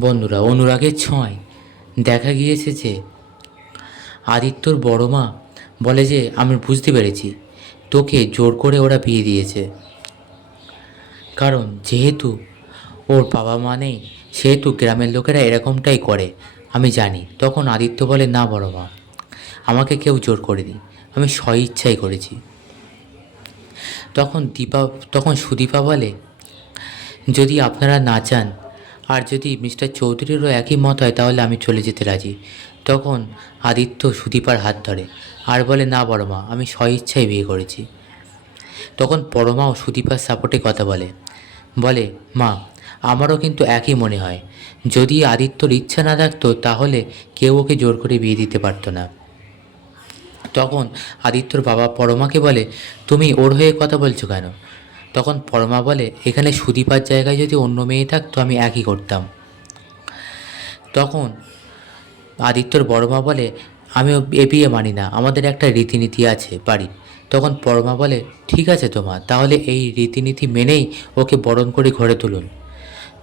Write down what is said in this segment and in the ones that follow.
বন্ধুরা, অনুরাগের ছোঁয়ায় দেখা গিয়েছে যে আদিত্যর বড় মা বলে যে, আমি বুঝতে পেরেছি, তোকে জোর করে ওরা বিয়ে দিয়েছে। কারণ যেহেতু ওর বাবা মা নেই, সেহেতু গ্রামের লোকেরা এরকমটাই করে, আমি জানি। তখন আদিত্য বলে, না বড় মা, আমাকে কেউ জোর করে করেনি, আমি স্ব ইচ্ছাই করেছি। তখন দীপা, তখন সুদীপা বলে, যদি আপনারা না চান আর যদি মিস্টার চৌধুরীরও একই মত হয়, তাহলে আমি চলে যেতে রাজি। তখন আদিত্য সুদীপার হাত ধরে, আর বলে, না বড় মা আমি স্ব ইচ্ছায় বিয়ে করেছি। তখন পরমাও সুদীপার সাপোর্টে কথা বলে। বলে, মা, আমারও কিন্তু একই মনে হয়। যদি আদিত্যর ইচ্ছা না থাকতো, তাহলে কেউ ওকে জোর করে বিয়ে দিতে পারতো না। তখন আদিত্যর বাবা পরমাকে বলে, তুমি ওর হয়ে কথা বলছো কেন? তখন পরমা বলে, এখানে সুদীপার জায়গায় যদি অন্য মেয়ে থাকতো, আমি একই করতাম। তখন আদিত্যর বড় মা বলে আমি এ বিয়ে মানি না, আমাদের একটা রীতিনীতি আছে বাড়ি তখন পরমা বলে, ঠিক আছে তোমা, তাহলে এই রীতিনীতি মেনেই ওকে বরণ করে ঘরে তুলুন।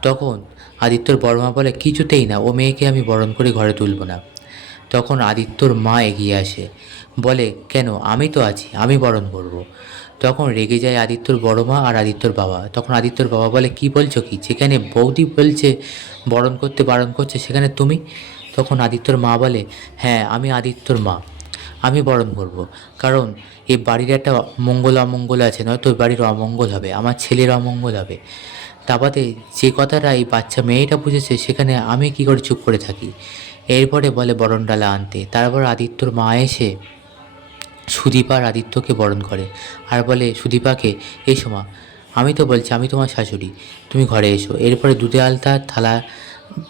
তখন আদিত্যর বড় মা বলে, কিছুতেই না, ও মেয়েকে আমি বরণ করে ঘরে তুলব না। তখন আদিত্যর মা এগিয়ে আসে। বলে, কেন? আমি তো আছি, আমি বরণ করব। তখন রেগে যায় আদিত্যর বড় মা আর আদিত্যর বাবা। তখন আদিত্যর বাবা বলে, কি বলছো কি? যেখানে বৌদি বলছে বরণ করতে বারণ করছে, সেখানে তুমি? তখন আদিত্যর মা বলে হ্যাঁ আমি আদিত্যর মা। আমি বরণ করব। কারণ এই বাড়ির একটা মঙ্গল অমঙ্গল আছে, নয়তো ওই বাড়ির অমঙ্গল হবে, আমার ছেলের অমঙ্গল হবে। তা বাদে যে কথাটা এই বাচ্চা মেয়েটা বুঝেছে, সেখানে আমি কি করে চুপ করে থাকি? এরপরে বলে বরণ ডালা আনতে। তারপর আদিত্যর মা এসে সুদীপা আর আদিত্যকে বরণ করে আর বলে, সুদীপাকে এই সময় আমি তো বলছি, আমি তোমার শাশুড়ি, তুমি ঘরে এসো। এরপরে দুধে আলতার থালা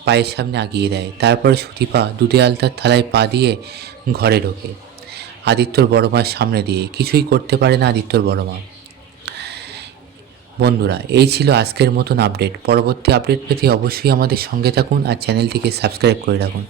পায়ের সামনে আগিয়ে দেয়। তারপরে সুদীপা দুধে আলতার থালায় পা দিয়ে ঘরে ঢোকে আদিত্যর বড় মার সামনে দিয়ে। কিছুই করতে পারে না আদিত্যর বড় মা। বন্ধুরা, এই ছিল আজকের মতন আপডেট পরবর্তী আপডেট পেতে অবশ্যই আমাদের সঙ্গে থাকুন আর চ্যানেলটিকে সাবস্ক্রাইব করে রাখুন।